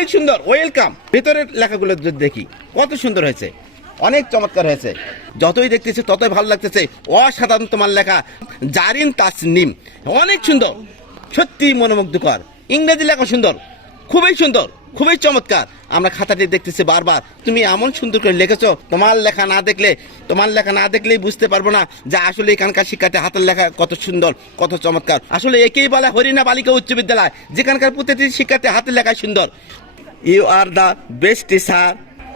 অনেক সুন্দর ওয়েলকাম ভেতরের লেখাগুলো দেখি, কত সুন্দর হয়েছে। অনেক চমৎকার হয়েছে। যতই দেখতেছি, ততই ভালো লাগতেছে। অসাধারণ তোমার লেখা। জারিন তাসনিম। অনেক সুন্দর। সত্যি মনোমুগ্ধকর। ইংরেজি লেখা সুন্দর। খুবই সুন্দর। খুবই চমৎকার। আমরা খাতাটি দেখতেছি বারবার। তুমি এমন সুন্দর করে লিখেছ, তোমার লেখা না দেখলে, তোমার লেখা না দেখলেই বুঝতে পারব না যে আসলে এখানকার শিক্ষার্থী হাতের লেখা কত সুন্দর, কত চমৎকার। আসলে একেই বলে হরিণা বালিকা উচ্চ বিদ্যালয়। যেখানকার প্রতিটি শিক্ষার্থী হাতের লেখা সুন্দর। You are the best teacher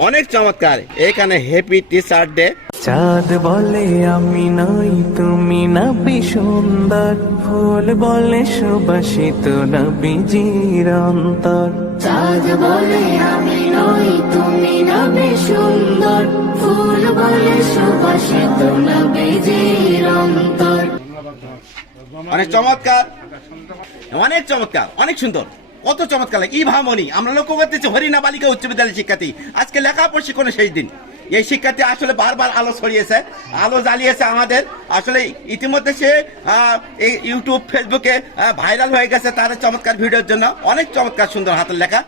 অনেক চমৎকার। এখানে হ্যাপি টিচার ডে চাঁদ বলে আমি নই তুমি নবী সুন্দর। ফুল বলে সুবাসিত নবীজির অন্তর চাঁদ বলে আমি নই তুমি নবে সুন্দর। ফুল বলে সুবাসিত নবীজির অন্তর অনেক চমৎকার। অনেক চমৎকার অনেক সুন্দর। কত চমৎকার লাগে। ইভামণি, আমরা লক্ষ্য করতেছি হরিণা বালিকা উচ্চ বিদ্যালয়ের শিক্ষার্থী। আজকে লেখা প্রশিক্ষণের সেই দিন। এই শিক্ষার্থী আসলে বারবার আলো ছড়িয়েছে, আলো জ্বালিয়েছে আমাদের। আসলে ইতিমধ্যে সে ইউটিউব, ফেসবুকে ভাইরাল হয়ে গেছে তার চমৎকার ভিডিওর জন্য। অনেক চমৎকার সুন্দর হাতের লেখা।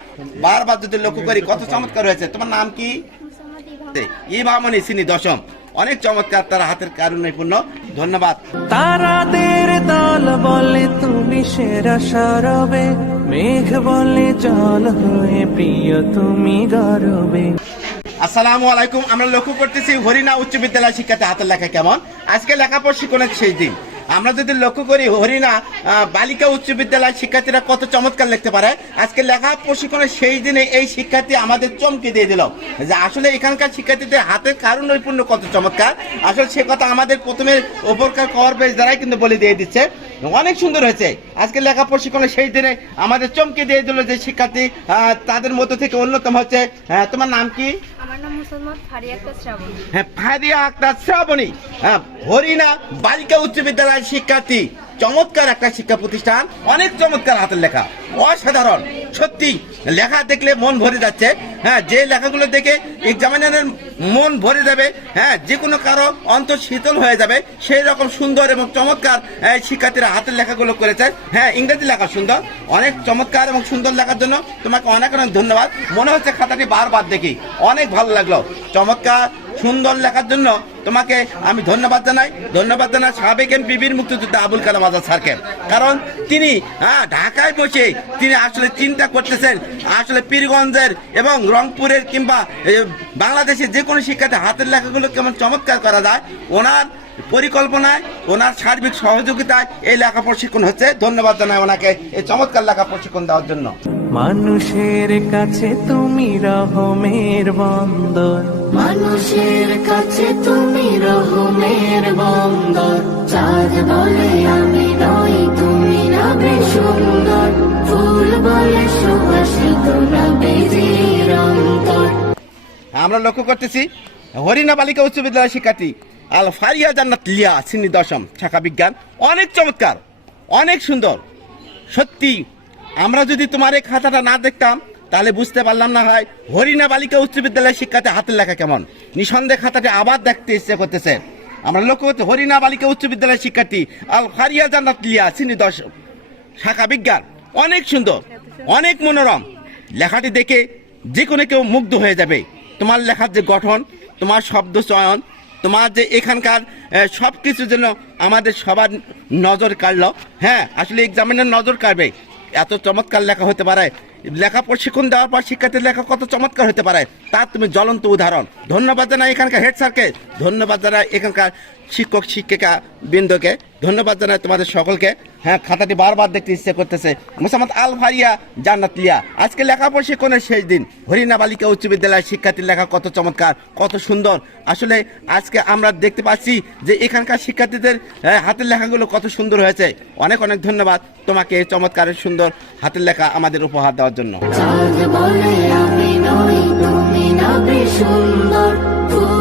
বারবার যদি লক্ষ্য করি, কত চমৎকার হয়েছে। তোমার নাম কি? ইভামণি, সিনি দশম। অনেক চমৎকার তার হাতের কারণপূর্ণ ধন্যবাদ। তারাদের দল বলে তুমি সেরা সরবে, মেঘ বলে জল হয়ে প্রিয় তুমি গরবে। আসসালামু আলাইকুম, আমরা লক্ষ্য করতেছি হরিণা উচ্চ বিদ্যালয় শিক্ষার্থী হাতের লেখা কেমন? আজকে লেখা প্রশিক্ষণের শেষ দিন। আমরা যদি লক্ষ্য করি, হরিণা বালিকা উচ্চ বিদ্যালয় শিক্ষার্থীরা কত চমৎকার লিখতে পারে। আজকে লেখা প্রশিক্ষণের সেই দিনে এই শিক্ষার্থী আমাদের চমকে দিয়ে দিল। যে আসলে এখানকার শিক্ষার্থীদের হাতের কারণ নৈপুণ্য কত চমৎকার। আসলে সে কথা আমাদের প্রথমে ওপরকার কভার পেজ দ্বারাই কিন্তু বলে দিয়ে দিচ্ছে। অনেক সুন্দর হয়েছে। আজকে লেখা প্রশিক্ষণের সেই দিনে আমাদের চমকে দিয়ে দিল যে শিক্ষার্থী তাদের মধ্য থেকে অন্যতম হচ্ছে তোমার নাম কি? হ্যাঁ ফারিয়া আক্তার শ্রাবণী। হ্যাঁ হরিণা বালিকা উচ্চ বিদ্যালয়ের শিক্ষার্থী। চমৎকার একটা শিক্ষা প্রতিষ্ঠান, অনেক চমৎকার হাতের লেখা। অসাধারণ। সত্যি, লেখা দেখলে মন ভরে যাচ্ছে। হ্যাঁ যে লেখাগুলো দেখে এক্সামিনারের মন ভরে যাবে হ্যাঁ যে কোনো কারও অন্তর শীতল হয়ে যাবে, সেই রকম সুন্দর এবং চমৎকার শিক্ষার্থীরা হাতের লেখাগুলো করেছে। হ্যাঁ ইংরেজি লেখা সুন্দর। অনেক চমৎকার এবং সুন্দর লেখার জন্য তোমাকে অনেক অনেক ধন্যবাদ। মনে হচ্ছে খাতাটি বারবার দেখি। অনেক ভালো লাগল। চমৎকার সুন্দর লেখার জন্য তোমাকে আমি ধন্যবাদ জানাই। ধন্যবাদ জানাই সাবেক এমপি বীর মুক্তিযোদ্ধা আবুল কালাম আজাদ স্যারকে। কারণ তিনি হ্যাঁ ঢাকায় বসে তিনি আসলে চিন্তা করতেছেন আসলে পীরগঞ্জের এবং রংপুরের কিংবা বাংলাদেশের যে কোনো শিক্ষার্থী হাতের লেখাগুলো কেমন চমৎকার করা যায়, ওনার পরিকল্পনায়, ওনার সার্বিক সহযোগিতায় এই লেখা প্রশিক্ষণ হচ্ছে। ধন্যবাদ জানাই ওনাকে এই চমৎকার লেখা প্রশিক্ষণ দেওয়ার জন্য। মানুষের কাছে তুমি রহমের বন্দর। মানুষের কাছে তুমি রহমের বন্দর। চাঁদ বলে আমি নই তুমি নবে সুন্দর। ফুল বলে সুবাসিত নবীজির অন্তর আমরা লক্ষ্য করতেছি হরিণা বালিকা উচ্চ বিদ্যালয়ের শিক্ষার্থী আল ফারিয়া জান্নাত লিয়া শ্রেণি দশম শাখা বিজ্ঞান। অনেক চমৎকার অনেক সুন্দর। সত্যি আমরা যদি তোমার এই খাতাটা না দেখতাম, তাহলে বুঝতে পারলাম না হয় হরিণা বালিকা উচ্চ বিদ্যালয়ের শিক্ষার্থী হাতের লেখা কেমন। নিঃসন্দেহে খাতাটি আবার দেখতে ইচ্ছে করতেছে। আমরা লক্ষ্য করছি হরিণা বালিকা উচ্চ বিদ্যালয়ের শিক্ষার্থী আল ফারিয়া জান্নাত লিয়া শ্রেণি দশম শাখা বিজ্ঞান, অনেক সুন্দর, অনেক মনোরম। লেখাটি দেখে যে কোনো কেউ মুগ্ধ হয়ে যাবে। তোমার লেখার যে গঠন, তোমার শব্দ চয়ন, তোমার যে এখানকার সব কিছু যেন আমাদের সবার নজর কাড়ল। হ্যাঁ আসলে এক্সামিনের নজর কাড়বে। এত চমৎকার লেখা হতে পারে। লেখা প্রশিক্ষণ দেওয়ার পর শিক্ষার্থীর লেখা কত চমৎকার হতে পারে, তার তুমি জ্বলন্ত উদাহরণ। ধন্যবাদ জানাই এখানকার হেড স্যারকে, ধন্যবাদ জানাই এখানকার শিক্ষক, শিক্ষিকা বৃন্দকে ধন্যবাদ জানাই তোমাদের সকলকে। হ্যাঁ খাতাটি বারবার দেখতে ইচ্ছে করতেছে। মোসাম্মদ আল ফারিয়া জান্নাত লিয়া। আজকে লেখা প্রশিক্ষণের শেষ দিন। হরিণা বালিকা উচ্চ বিদ্যালয়ের শিক্ষার্থীর লেখা কত চমৎকার, কত সুন্দর। আসলে আজকে আমরা দেখতে পাচ্ছি যে এখানকার শিক্ষার্থীদের হাতের লেখাগুলো কত সুন্দর হয়েছে। অনেক অনেক ধন্যবাদ তোমাকে এই চমৎকারের সুন্দর হাতের লেখা আমাদের উপহার দেওয়ার জন্য।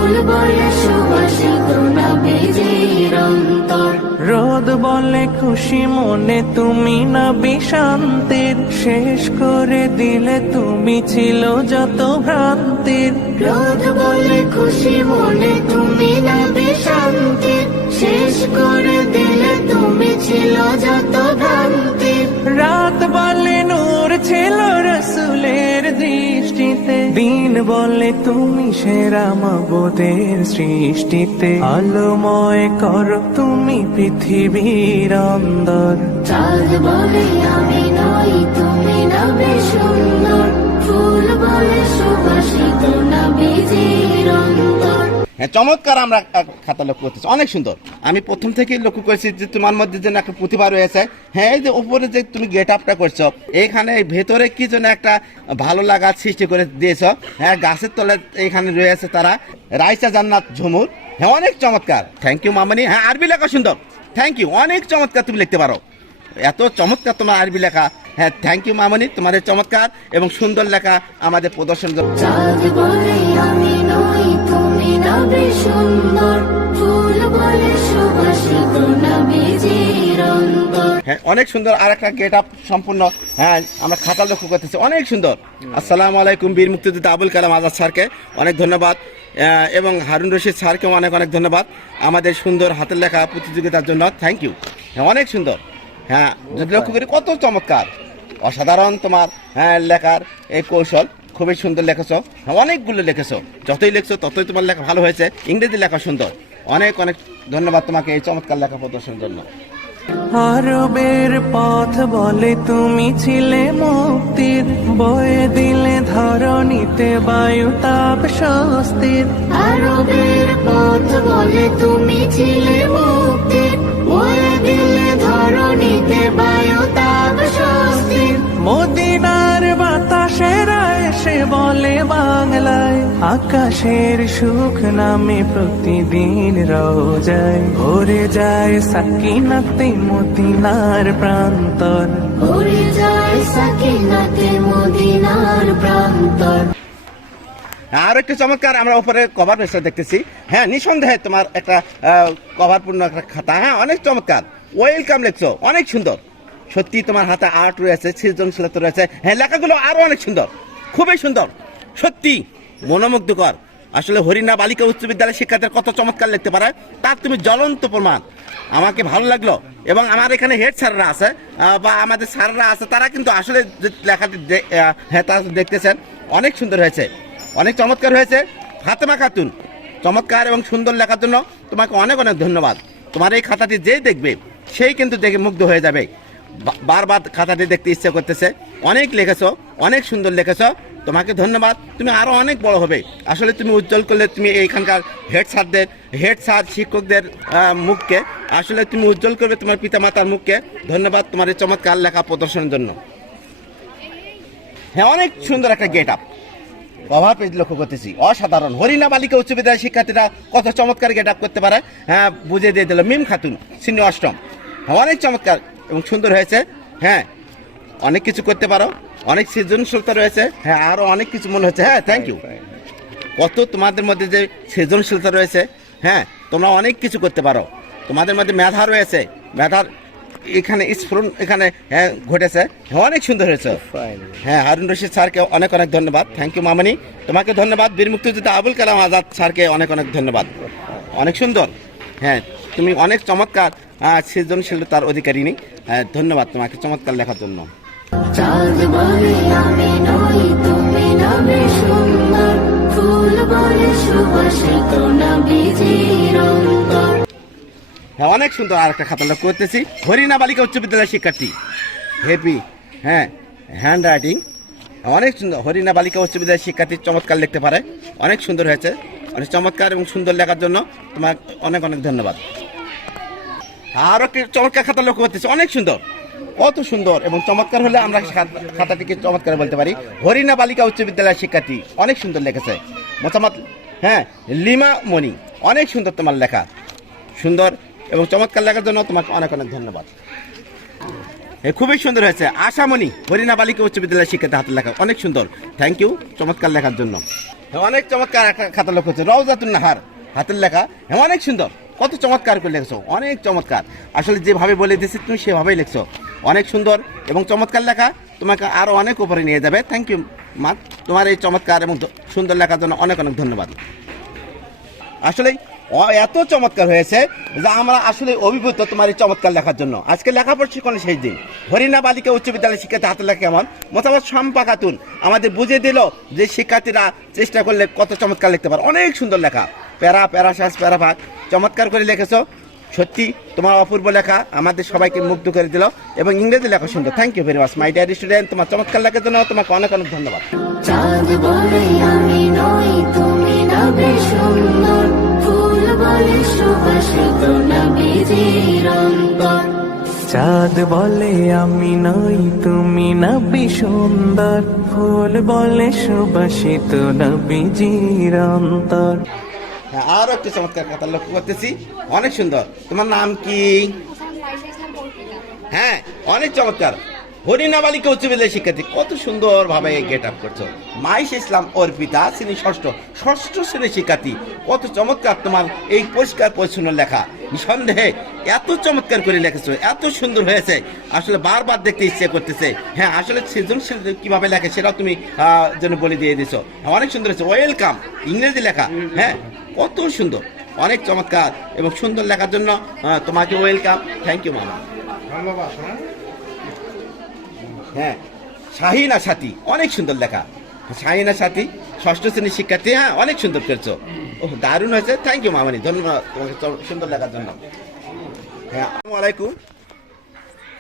ফুল বলে সুবাসিত নবীজির অন্তর রোদ বলে খুশি মনে তুমি নবী শান্তির। শেষ করে দিলে তুমি ছিল যত ভ্রান্তির। রোদ বলে খুশি মনে তুমি নবে শান্তি শেষ করে দিলে তুমি ছিল যত ভ্রান্তি রাত বলে ছিল রসুলের বলে তুমি সেরা মগদের সৃষ্টিতে। আলোময় কর তুমি পৃথিবীর অন্দর। চাঁদ বলে আমি নই, তুমি নবে সুন্দর। ফুল বলে সুবাসিত নবীজির অন্তর হ্যাঁ চমৎকার আমরা খাতা লক্ষ্য করতেছি। অনেক সুন্দর। আমি প্রথম থেকেই লক্ষ্য করেছি যে তোমার মধ্যে যেন একটা প্রতিভা রয়েছে। হ্যাঁ এই যে উপরে যে তুমি গেট আপটা করছ, এইখানে ভেতরে কি যেন একটা ভালো লাগা সৃষ্টি করে দিয়েছ। হ্যাঁ গাছের তলে এখানে রয়েছে তারা। রাইসা জান্নাত ঝুমুর। হ্যাঁ অনেক চমৎকার। থ্যাংক ইউ মামানি। হ্যাঁ আরবি লেখা সুন্দর। থ্যাংক ইউ অনেক চমৎকার তুমি লিখতে পারো। এত চমৎকার তোমার আরবি লেখা। হ্যাঁ থ্যাংক ইউ মামনি, তোমাদের চমৎকার এবং সুন্দর লেখা আমাদের প্রদর্শন নবে সুন্দর ফুল বলে সুবাসিত নবীজির অন্তর হ্যাঁ অনেক সুন্দর আর একটা গেট আপ সম্পূর্ণ। হ্যাঁ আমরা খাতা লক্ষ্য করতেছি। অনেক সুন্দর। আসসালামু আলাইকুম বীর মুক্তিযোদ্ধা আবুল কালাম আজাদ স্যারকে। অনেক ধন্যবাদ। এবং হারুন রশিদ স্যারকেও অনেক অনেক ধন্যবাদ। আমাদের সুন্দর হাতের লেখা প্রতিযোগিতার জন্য থ্যাংক ইউ হ্যাঁ অনেক সুন্দর। হ্যাঁ যদি লক্ষ্য করি কত চমৎকার। অসাধারণ তোমার হ্যাঁ লেখার এই কৌশল। খুবই সুন্দর লেখেছো। হ্যাঁ অনেকগুলো লিখেছো। যতই লেখছো ততই তোমার লেখা ভালো হয়েছে। ইংরেজি লেখা সুন্দর। অনেক অনেক ধন্যবাদ তোমাকে এই চমৎকার লেখা প্রদর্শনের জন্য। আরবের পথ বলে তুমি ছিলে মুক্তির। বয়ে দিলে ধরণীতে বায়ু তাপ স্বস্তির। আরবের পথ বলে তুমি ছিলে আকাশের সুখ নামে প্রতিদিন রোজায় ভরে যায় সাকিনাতে মদিনার প্রান্তর। ঘুরে যায় সাকিনাতে মদিনার প্রান্তর। আর একটু চমৎকার আমরা উপরে কভার পেজটা দেখতেছি। হ্যাঁ নিঃসন্দেহে তোমার একটা কভার পূর্ণ একটা খাতা। হ্যাঁ অনেক চমৎকার। ওয়েলকাম লেখছো অনেক সুন্দর। সত্যি তোমার হাতে আর্ট রয়েছে সৃজনশীলতা রয়েছে। হ্যাঁ লেখাগুলো আরও অনেক সুন্দর। খুবই সুন্দর। সত্যি। মনোমুগ্ধকর। আসলে হরিণা বালিকা উচ্চ বিদ্যালয়ের শিক্ষার্থীর কত চমৎকার লিখতে পারে, তার তুমি জ্বলন্ত প্রমাণ। আমাকে ভালো লাগল এবং আমার এখানে হেড স্যাররা আছে বা আমাদের স্যাররা আছে, তারা কিন্তু আসলে লেখাটি হ্যাঁ তারা দেখতেছেন, অনেক সুন্দর হয়েছে, অনেক চমৎকার হয়েছে। ফাতেমা খাতুন, চমৎকার এবং সুন্দর লেখার জন্য তোমাকে অনেক অনেক ধন্যবাদ। তোমার এই খাতাটি যেই দেখবে, সেই কিন্তু দেখে মুগ্ধ হয়ে যাবে। বারবার খাতাটি দেখতে ইচ্ছে করতেছে। অনেক লিখেছো, অনেক সুন্দর লিখেছো তোমাকে ধন্যবাদ। তুমি আরও অনেক বড় হবে। আসলে তুমি উজ্জ্বল করলে তুমি এইখানকার হেড স্যারদের, হেড স্যার, শিক্ষকদের মুখকে, আসলে তুমি উজ্জ্বল করবে তোমার পিতামাতার মুখকে। ধন্যবাদ তোমার এই চমৎকার লেখা প্রদর্শনের জন্য। হ্যাঁ অনেক সুন্দর একটা গেট আপ অভাব লক্ষ্য করতেছি। অসাধারণ। হরিণা বালিকা উচ্চ বিদ্যালয়ের শিক্ষার্থীরা কত চমৎকার গেট আপ করতে পারে। হ্যাঁ বুঝিয়ে দিয়ে দিল মিম খাতুন সিনি অষ্টম। হ্যাঁ অনেক চমৎকার এবং সুন্দর হয়েছে। হ্যাঁ অনেক কিছু করতে পারো। অনেক সৃজনশীলতা রয়েছে। হ্যাঁ আরও অনেক কিছু মনে হচ্ছে। হ্যাঁ থ্যাংক ইউ কত তোমাদের মধ্যে যে সৃজনশীলতা রয়েছে হ্যাঁ তোমরা অনেক কিছু করতে পারো। তোমাদের মধ্যে মেধা রয়েছে। মেধার এখানে স্ফুরণ এখানে হ্যাঁ ঘটেছে। হ্যাঁ অনেক সুন্দর হয়েছে। হ্যাঁ হারুন রশিদ স্যারকে অনেক অনেক ধন্যবাদ। থ্যাংক ইউ মামনি। তোমাকে ধন্যবাদ। বীর মুক্তিযোদ্ধা আবুল কালাম আজাদ স্যারকে অনেক অনেক ধন্যবাদ। অনেক সুন্দর। হ্যাঁ তুমি অনেক চমৎকার সৃজনশীলতার হ্যাঁ ধন্যবাদ তোমাকে চমৎকার লেখার জন্য। চাঁদ বলে আমি নই তুমি সুন্দর। ফুল বলে নবীজির হ্যাঁ অনেক সুন্দর আর একটা খাতা লক্ষ্য করতেছি। হরিণা বালিকা উচ্চ বিদ্যালয়ের শিক্ষার্থী। হেপি হ্যাঁ হ্যান্ড রাইটিং অনেক সুন্দর, হরিণা বালিকা উচ্চ বিদ্যালয়ের শিক্ষার্থী চমৎকার লিখতে পারে। অনেক সুন্দর হয়েছে। অনেক চমৎকার এবং সুন্দর লেখার জন্য তোমার অনেক অনেক ধন্যবাদ। আরও চমৎকার খাতা লক্ষ্য করতেছি। অনেক সুন্দর। কত সুন্দর এবং চমৎকার হলে আমরা খাতাটিকে চমৎকার বলতে পারি। হরিণা বালিকা উচ্চ বিদ্যালয়ের শিক্ষার্থী অনেক সুন্দর লিখেছে। মোসাম্মদ হ্যাঁ লিমা মণি অনেক সুন্দর তোমার লেখা। সুন্দর এবং চমৎকার লেখার জন্য তোমাকে অনেক অনেক ধন্যবাদ। খুবই সুন্দর হয়েছে। আশামণি হরিণা বালিকা উচ্চ বিদ্যালয়ের শিক্ষার্থী হাতের লেখা অনেক সুন্দর। থ্যাংক ইউ চমৎকার লেখার জন্য। হ্যাঁ, অনেক চমৎকার খাতা লেখা হচ্ছে। রওজাতুন নাহার হাতের লেখা হ্যাঁ অনেক সুন্দর। কত চমৎকার করে লিখেছো, অনেক চমৎকার। আসলে যেভাবে বলে দিয়েছি তুমি সেভাবেই লিখছো। অনেক সুন্দর এবং চমৎকার লেখা, তোমাকে আরও অনেক উপরে নিয়ে যাবে। থ্যাংক ইউ মা। তোমার এই চমৎকার এবং সুন্দর লেখার জন্য অনেক অনেক ধন্যবাদ। আসলে এত চমৎকার হয়েছে যে আমরা আসলে অভিভূত তোমার এই চমৎকার লেখার জন্য। আজকে লেখা প্রশিক্ষণে সেই দিন। হরিণা বালিকা উচ্চ বিদ্যালয় শিক্ষার্থী হাতে লেখা কেমন শম্পা খাতুন আমাদের বুঝিয়ে দিল যে শিক্ষার্থীরা চেষ্টা করলে কত চমৎকার লিখতে পারে। অনেক সুন্দর লেখা। প্যারা প্যারা শ্বাস প্যারা ভাগ। চমৎকার করে লিখেছো। সত্যি তোমার অপূর্ব লেখা আমাদের সবাইকে মুগ্ধ করে দিল এবং ইংরেজি লেখা সুন্দর। Thank you very much my dear student তোমার চমৎকার লেখার জন্য তোমাকে অনেক অনেক ধন্যবাদ। চাঁদ বলে আমি নই তুমি নবে সুন্দর। ফুল বলে সুবাসিত নবীজির অন্তর হ্যাঁ আরও একটি চমৎকার কথা লক্ষ্য করতেছি। অনেক সুন্দর। তোমার নাম কি? হ্যাঁ অনেক চমৎকার। হরিণা বালিকা উচ্চ বিদ্যালয় শিক্ষার্থী, কত সুন্দর ভাবে গেট আপ করছ। মাইশ ইসলাম অর্পিতা শ্রেণি ষষ্ঠ ষষ্ঠ শ্রেণির শিক্ষার্থী। কত চমৎকার তোমার এই পরিষ্কার পরিচ্ছন্ন লেখা। নিঃসন্দেহে এত চমৎকার করে লিখেছো, এত সুন্দর হয়েছে। আসলে বারবার দেখতে ইচ্ছে করতেছে। হ্যাঁ আসলে সৃজনশীল কীভাবে লেখে সেটাও তুমি যেন বলে দিয়ে দিছো। অনেক সুন্দর হয়েছে। ওয়েলকাম, ইংরেজি লেখা। হ্যাঁ কত সুন্দর, অনেক চমৎকার এবং সুন্দর লেখার জন্য তোমাকে ওয়েলকাম, থ্যাংক ইউ মামা। হ্যাঁ শাহিনা সাথী? অনেক সুন্দর লেখা। শাহিনা সাথী? ষষ্ঠ শ্রেণির শিক্ষার্থী হ্যাঁ অনেক সুন্দর করেছ। ও দারুণ হয়েছে। থ্যাংক ইউ মামানি। ধন্যবাদ তোমাকে সুন্দর লেখার জন্য। হ্যাঁ আসসালামু আলাইকুম।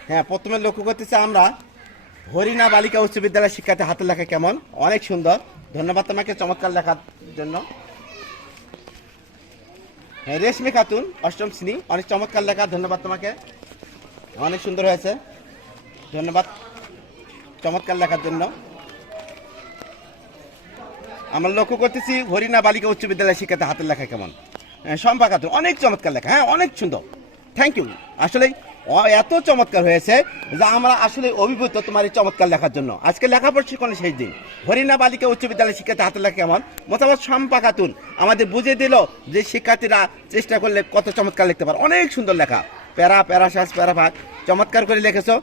হ্যাঁ প্রথমে লক্ষ্য করতেছি আমরা হরিণা বালিকা উচ্চ বিদ্যালয় শিক্ষার্থী হাতের লেখা কেমন? অনেক সুন্দর। ধন্যবাদ তোমাকে চমৎকার লেখার জন্য। হ্যাঁ রেশমি খাতুন, অষ্টম শ্রেণি। অনেক চমৎকার লেখা, ধন্যবাদ তোমাকে। অনেক সুন্দর হয়েছে। ধন্যবাদ। চমৎকার লেখার জন্য। আমরা লক্ষ্য করতেছি হরিণা বালিকা উচ্চ বিদ্যালয় শিক্ষার্থী হাতের লেখা কেমন? শম্পা খাতুন অনেক চমৎকার লেখা। হ্যাঁ অনেক সুন্দর। থ্যাংক ইউ আসলে এত চমৎকার হয়েছে যে আমরা আসলে অভিভূত তোমার এই চমৎকার লেখার জন্য। আজকে লেখা প্রশিক্ষণে সেই দিন। হরিণা বালিকা উচ্চ বিদ্যালয় শিক্ষার্থী হাতের লেখা কেমন? মোতাবাদ শম্পা খাতুন আমাদের বুঝিয়ে দিল যে শিক্ষার্থীরা চেষ্টা করলে কত চমৎকার লিখতে পারে। অনেক সুন্দর লেখা। প্যারা প্যারা, শ্বাস, প্যারা, ভাগ। চমৎকার করে লিখেছো।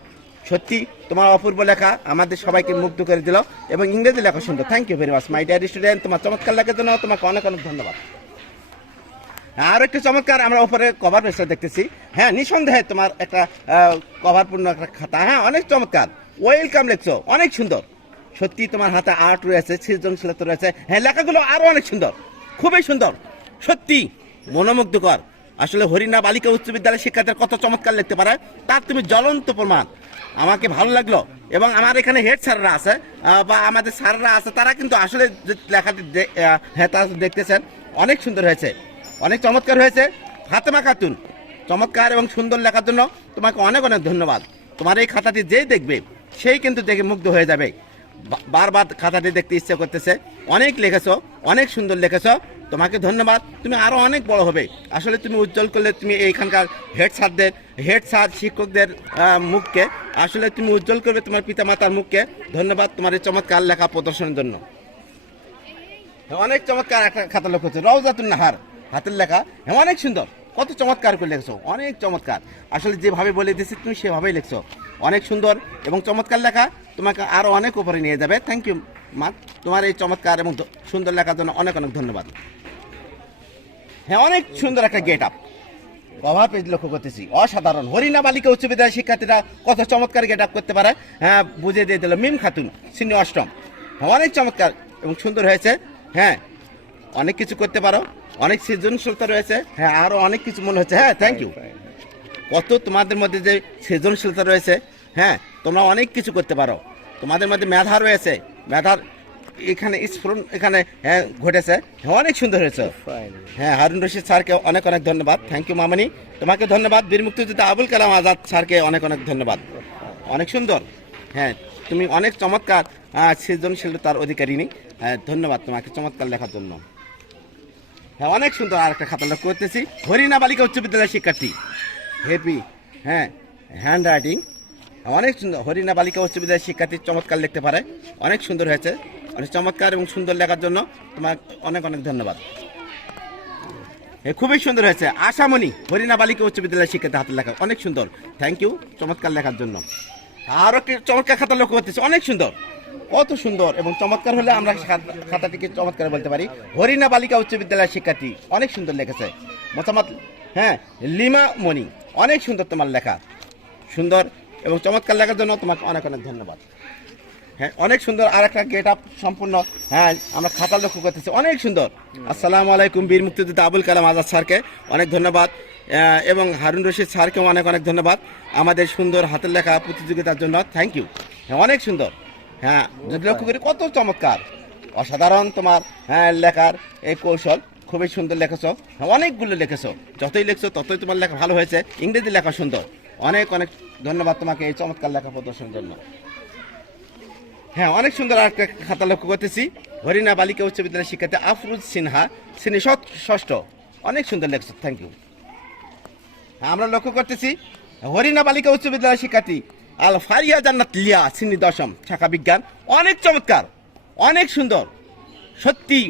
সত্যি তোমার অপূর্ব লেখা আমাদের সবাইকে মুগ্ধ করে দিল এবং ইংরেজি লেখা সুন্দর thank you very much my dear student তোমার চমৎকার লেখার জন্য তোমাকে অনেক অনেক ধন্যবাদ। আর একটু চমৎকার, আমরা উপরে কভার পেজটা দেখতেছি। হ্যাঁ নিঃসন্দেহে তোমার একটা কভার পূর্ণ একটা খাতা। হ্যাঁ অনেক চমৎকার। ওয়েলকাম লিখছো অনেক সুন্দর। সত্যি তোমার হাতে আর্ট রয়েছে, সৃজনশীলতা রয়েছে। হ্যাঁ লেখাগুলো আরও অনেক সুন্দর, খুবই সুন্দর। সত্যি মনোমুগ্ধকর। আসলে হরিণা বালিকা উচ্চ বিদ্যালয়ের শিক্ষার্থীর কত চমৎকার লিখতে পারে, তার তুমি জ্বলন্ত প্রমাণ। আমাকে ভালো লাগল। এবং আমার এখানে হেড স্যাররা আছে বা আমাদের স্যাররা আছে, তারা কিন্তু আসলে লেখাটি হ্যাঁ দেখতেছেন, অনেক সুন্দর হয়েছে, অনেক চমৎকার হয়েছে। ফাতেমা খাতুন, চমৎকার এবং সুন্দর লেখার জন্য তোমাকে অনেক অনেক ধন্যবাদ। তোমার এই খাতাটি যেই দেখবে, সেই কিন্তু দেখে মুগ্ধ হয়ে যাবে। বারবার খাতাটি দেখতে ইচ্ছে করতেছে। অনেক লিখেছো, অনেক সুন্দর লিখেছো। তোমাকে ধন্যবাদ। তুমি আরও অনেক বড় হবে। আসলে তুমি উজ্জ্বল করলে তুমি এইখানকার হেড স্যারদের, হেড স্যার শিক্ষকদের মুখকে। আসলে তুমি উজ্জ্বল করবে তোমার পিতামাতার মুখকে। ধন্যবাদ তোমার এই চমৎকার লেখা প্রদর্শনের জন্য। অনেক চমৎকার একটা খাতা লক্ষ্য হচ্ছে রওজাতুন নাহার হাতের লেখা। হ্যাঁ অনেক সুন্দর। কত চমৎকার করে লেখছো অনেক চমৎকার। আসলে যেভাবে বলে দিয়েছি তুমি সেভাবেই লিখছো। অনেক সুন্দর এবং চমৎকার লেখা তোমাকে আরও অনেক উপরে নিয়ে যাবে। থ্যাংক ইউ মা। তোমার এই চমৎকার এবং সুন্দর লেখার জন্য অনেক অনেক ধন্যবাদ। হ্যাঁ অনেক সুন্দর একটা গেট আপ পেজ লক্ষ্য করতেছি। অসাধারণ। হরিণা বালিকা উচ্চ বিদ্যালয়ের শিক্ষার্থীরা কত চমৎকার গেট আপ করতে পারে। হ্যাঁ বুঝিয়ে দিয়ে দিল মিম খাতুন সিনি অষ্টম। হ্যাঁ, অনেক চমৎকার এবং সুন্দর হয়েছে। হ্যাঁ অনেক কিছু করতে পারো। অনেক সৃজনশীলতা রয়েছে। হ্যাঁ আরও অনেক কিছু মনে হচ্ছে। হ্যাঁ থ্যাংক ইউ কত তোমাদের মধ্যে যে সৃজনশীলতা রয়েছে হ্যাঁ তোমরা অনেক কিছু করতে পারো। তোমাদের মধ্যে মেধা রয়েছে। মেধার এখানে স্ফুরণ এখানে হ্যাঁ ঘটেছে। হ্যাঁ অনেক সুন্দর হয়েছে। হ্যাঁ হারুন রশিদ স্যারকে অনেক অনেক ধন্যবাদ। থ্যাংক ইউ মামানি। তোমাকে ধন্যবাদ। বীর মুক্তিযোদ্ধা আবুল কালাম আজাদ স্যারকে অনেক অনেক ধন্যবাদ। অনেক সুন্দর। হ্যাঁ তুমি অনেক চমৎকার সৃজনশীলতার অধিকারিনী হ্যাঁ ধন্যবাদ তোমাকে চমৎকার লেখার জন্য। হ্যাঁ অনেক সুন্দর আর একটা লক্ষ্য করতেছি। হরিণা বালিকা উচ্চ বিদ্যালয়ের শিক্ষার্থী। হেপি হ্যাঁ হ্যান্ড রাইটিং অনেক সুন্দর, হরিণা বালিকা উচ্চ বিদ্যালয়ের শিক্ষার্থী চমৎকার লিখতে পারে। অনেক সুন্দর হয়েছে। অনেক চমৎকার এবং সুন্দর লেখার জন্য তোমার অনেক অনেক ধন্যবাদ। খুবই সুন্দর হয়েছে। আশামণি, হরিণা বালিকা উচ্চ বিদ্যালয়ের শিক্ষার্থী হাতের লেখা। অনেক সুন্দর। থ্যাংক ইউ চমৎকার লেখার জন্য। আরও চমৎকার খাতা লক্ষ্য করতেছে। অনেক সুন্দর। কত সুন্দর এবং চমৎকার হলে আমরা খাতাটিকে চমৎকার বলতে পারি। হরিণা বালিকা উচ্চ বিদ্যালয়ের শিক্ষার্থী, অনেক সুন্দর লিখেছে। মোসাম্মদ হ্যাঁ লিমা মণি, অনেক সুন্দর তোমার লেখা। সুন্দর এবং চমৎকার লেখার জন্য তোমাকে অনেক অনেক ধন্যবাদ। হ্যাঁ অনেক সুন্দর আর একটা গেট আপ সম্পূর্ণ। হ্যাঁ আমরা খাতা লক্ষ্য করতেছি। অনেক সুন্দর। আসসালামু আলাইকুম বীর মুক্তিযোদ্ধা আবুল কালাম আজাদ স্যারকে অনেক ধন্যবাদ। এবং হারুন রশিদ স্যারকেও অনেক অনেক ধন্যবাদ। আমাদের সুন্দর হাতের লেখা প্রতিযোগিতার জন্য। থ্যাংক ইউ হ্যাঁ অনেক সুন্দর। হ্যাঁ যদি লক্ষ্য করি কত চমৎকার। অসাধারণ তোমার হ্যাঁ লেখার এই কৌশল। খুবই সুন্দর লেখেছ। হ্যাঁ, অনেকগুলো লিখেছো। যতই লিখছো ততই তোমার লেখা ভালো হয়েছে। ইংরেজি লেখা সুন্দর। অনেক অনেক ধন্যবাদ তোমাকে এই চমৎকার লেখা প্রদর্শনের জন্য। হ্যাঁ অনেক সুন্দর আরেকটা খাতা লক্ষ্য করতেছি। হরিণা বালিকা উচ্চ বিদ্যালয়ের শিক্ষার্থী আফরুজ সিনহা শ্রেণি ষষ্ঠ। অনেক সুন্দর লেখছো থ্যাংক ইউ হ্যাঁ আমরা লক্ষ্য করতেছি। হরিণা বালিকা উচ্চ বিদ্যালয়ের শিক্ষার্থী আল ফারিয়া জান্নাত লিয়া শ্রেণি দশম শাখা বিজ্ঞান। অনেক চমৎকার, অনেক সুন্দর। সত্যি,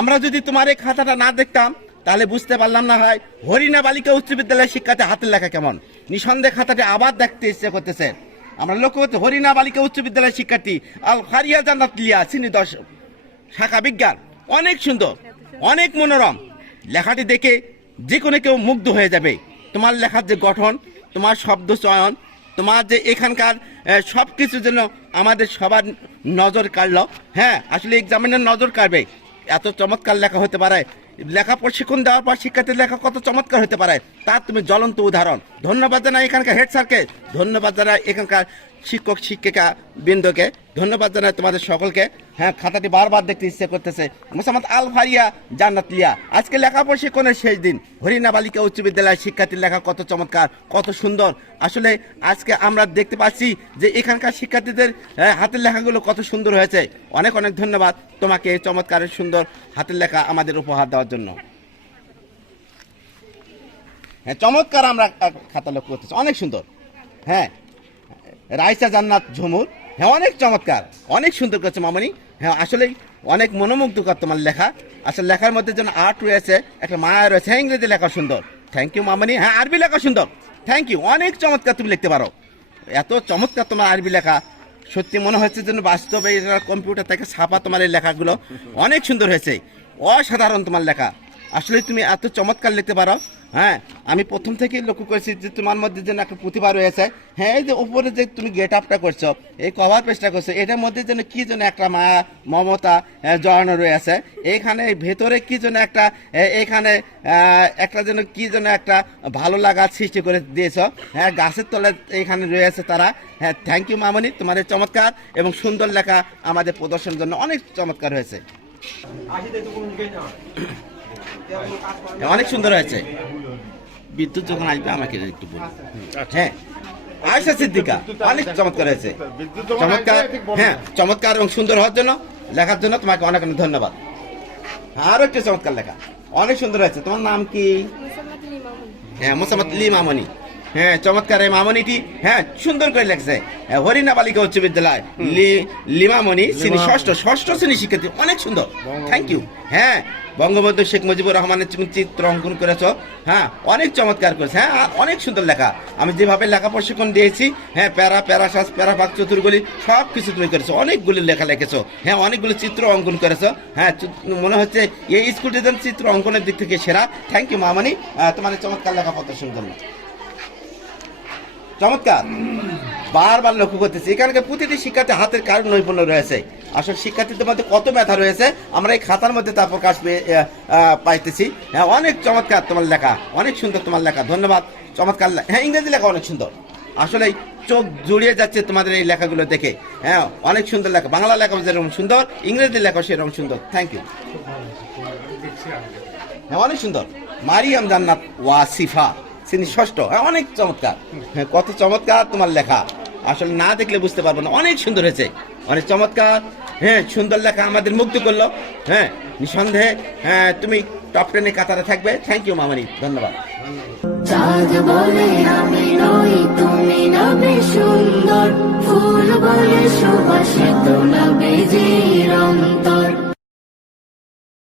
আমরা যদি তোমার এই খাতাটা না দেখতাম, তাহলে বুঝতে পারলাম না হয় হরিণা বালিকা উচ্চ বিদ্যালয়ের শিক্ষার্থী হাতের লেখা কেমন। নিঃসন্দেহে খাতাটি আবার দেখতে ইচ্ছে করতেছে। আমরা লক্ষ্য করতে হরিণা বালিকা উচ্চ বিদ্যালয়ের শিক্ষার্থী আল ফারিয়া জান্নাত লিয়া শ্রেণি দশম শাখা বিজ্ঞান। অনেক সুন্দর, অনেক মনোরম। লেখাটি দেখে যে কোনো কেউ মুগ্ধ হয়ে যাবে। তোমার লেখার যে গঠন, তোমার শব্দ চয়ন তোমার যে এখানকার সব কিছু যেন আমাদের সবার নজর কাড়লো। হ্যাঁ আসলে এক্সামিনের নজর কাড়বে। এত চমৎকার লেখা হতে পারে। লেখা প্রশিক্ষণ দেওয়ার পর শিক্ষার্থীর লেখা কত চমৎকার হতে পারে তার তুমি জ্বলন্ত উদাহরণ। ধন্যবাদ জানাই এখানকার হেড স্যারকে ধন্যবাদ জানাই এখানকার শিক্ষক শিক্ষিকা বৃন্দকে ধন্যবাদ জানাই তোমাদের সকলকে। হ্যাঁ খাতাটি বারবার দেখতে ইচ্ছে করতেছে। মোসাম্মদ আল ফারিয়া জান্নাত লিয়া। আজকে লেখা প্রশিক্ষণের শেষ দিন। হরিণা বালিকা উচ্চ বিদ্যালয়ের শিক্ষার্থীর লেখা কত চমৎকার কত সুন্দর। আসলে আজকে আমরা দেখতে পাচ্ছি যে এখানকার শিক্ষার্থীদের হ্যাঁ, হাতের লেখাগুলো কত সুন্দর হয়েছে। অনেক অনেক ধন্যবাদ তোমাকে এই চমৎকারের সুন্দর হাতের লেখা আমাদের উপহার দেওয়ার জন্য। হ্যাঁ চমৎকার আমরা খাতা লক্ষ্য করতেছি। অনেক সুন্দর। হ্যাঁ রাইসা জান্নাত ঝুমুর। হ্যাঁ অনেক চমৎকার। অনেক সুন্দর করেছে মামনি। হ্যাঁ আসলেই অনেক মনোমুগ্ধকর তোমার লেখা। আসলে লেখার মধ্যে যেন আর্ট রয়েছে, একটা মায়া রয়েছে। হ্যাঁ ইংরেজি লেখা সুন্দর। থ্যাংক ইউ মামনি। হ্যাঁ আরবি লেখা সুন্দর। থ্যাংক ইউ অনেক চমৎকার তুমি লিখতে পারো। এত চমৎকার তোমার আরবি লেখা। সত্যি মনে হচ্ছে যেন বাস্তবে কম্পিউটার থেকে ছাপা তোমার এই লেখাগুলো। অনেক সুন্দর হয়েছে। অসাধারণ তোমার লেখা। আসলে তুমি এত চমৎকার লিখতে পারো। হ্যাঁ আমি প্রথম থেকেই লক্ষ্য করেছি যে তোমার মধ্যে যেন একটা প্রতিভা রয়েছে। হ্যাঁ এই যে উপরে যে তুমি গেট আপটা করছ এই কভার পেজটা করছ এটার মধ্যে যেন কি যেন একটা মায়া মমতা জড়ানো রয়েছে। এইখানে ভেতরে কি যেন একটা এ- এইখানে একটা যেন কি যেন একটা ভালো লাগা সৃষ্টি করে দিয়েছ। হ্যাঁ গাছের তলায় এইখানে রয়েছে তারা। হ্যাঁ থ্যাংক ইউ মামনি তোমাদের চমৎকার এবং সুন্দর লেখা আমাদের প্রদর্শনের জন্য অনেক চমৎকার হয়েছে। হ্যাঁ, অনেক সুন্দর হয়েছে। বিদ্যুৎ যখন আসবে আমাকে একটু বলুন। হ্যাঁ। আয়সা সিদ্দিকা অনেক চমৎকার হয়েছে। চমৎকার হ্যাঁ চমৎকার এবং সুন্দর হওয়ার জন্য লেখার জন্য তোমাকে অনেক অনেক ধন্যবাদ। আরও একটা চমৎকার লেখা। অনেক সুন্দর হয়েছে। তোমার নাম কি? হ্যাঁ মোসাম্মদ লি মামনি হ্যাঁ চমৎকার। এই মামনিটি হ্যাঁ সুন্দর করে লেখছে। হরিণা বালিকা উচ্চ বিদ্যালয়। লি লিমামনি শ্রেণি ষষ্ঠ ষষ্ঠ শ্রেণি শিক্ষার্থী। অনেক সুন্দর। থ্যাংক ইউ হ্যাঁ বঙ্গবন্ধু শেখ মুজিবুর রহমানের চিত্র অঙ্কন করেছ। হ্যাঁ অনেক চমৎকার করেছে। হ্যাঁ অনেক সুন্দর লেখা। আমি যেভাবে লেখা প্রশিক্ষণ দিয়েছি হ্যাঁ প্যারা প্যারাশ্বাস প্যারাভাগ চতুর্গুলি সব কিছু তুমি করেছ। অনেকগুলি লেখা লিখেছো। হ্যাঁ অনেকগুলো চিত্র অঙ্কন করেছ। হ্যাঁ মনে হচ্ছে এই স্কুলটি যেন চিত্র অঙ্কনের দিক থেকে সেরা। থ্যাংক ইউ মামানি। তোমার চমৎকার লেখা প্রদর্শন জন্য চমৎকার। বারবার লক্ষ্য করতেছি। এখানকার প্রতিটি শিক্ষার্থী হাতের কারণ নৈপুণ্য রয়েছে। আসলে শিক্ষার্থীদের মধ্যে কত ব্যথা রয়েছে, আমরা এই খাতার মধ্যে তা প্রকাশ পাইতেছি। হ্যাঁ অনেক চমৎকার তোমার লেখা, অনেক সুন্দর তোমার লেখা, ধন্যবাদ। চমৎকার হ্যাঁ ইংরেজি লেখা অনেক সুন্দর। আসলে চোখ জুড়িয়ে যাচ্ছে তোমাদের এই লেখাগুলো দেখে। হ্যাঁ অনেক সুন্দর লেখা, বাংলা লেখা যেরকম সুন্দর, ইংরেজি লেখা সেরকম সুন্দর। থ্যাংক ইউ হ্যাঁ অনেক সুন্দর। মারিয়াম জান্নাত ওয়াসিফা। তিনি ষষ্ঠ। হ্যাঁ অনেক চমৎকার। হ্যাঁ কত চমৎকার তোমার লেখা। আসলে না দেখলে বুঝতে পারব না। অনেক সুন্দর হয়েছে। অনেক চমৎকার। হ্যাঁ সুন্দর লেখা আমাদের মুগ্ধ করল। হ্যাঁ নিঃসন্দেহে। হ্যাঁ তুমি টপ টেনে কাতারে থাকবে। থ্যাংক ইউ মামানি। ধন্যবাদ। তুমি নবে সুন্দর। ফুল বলে সুবাসিত নবে জীর অন্তর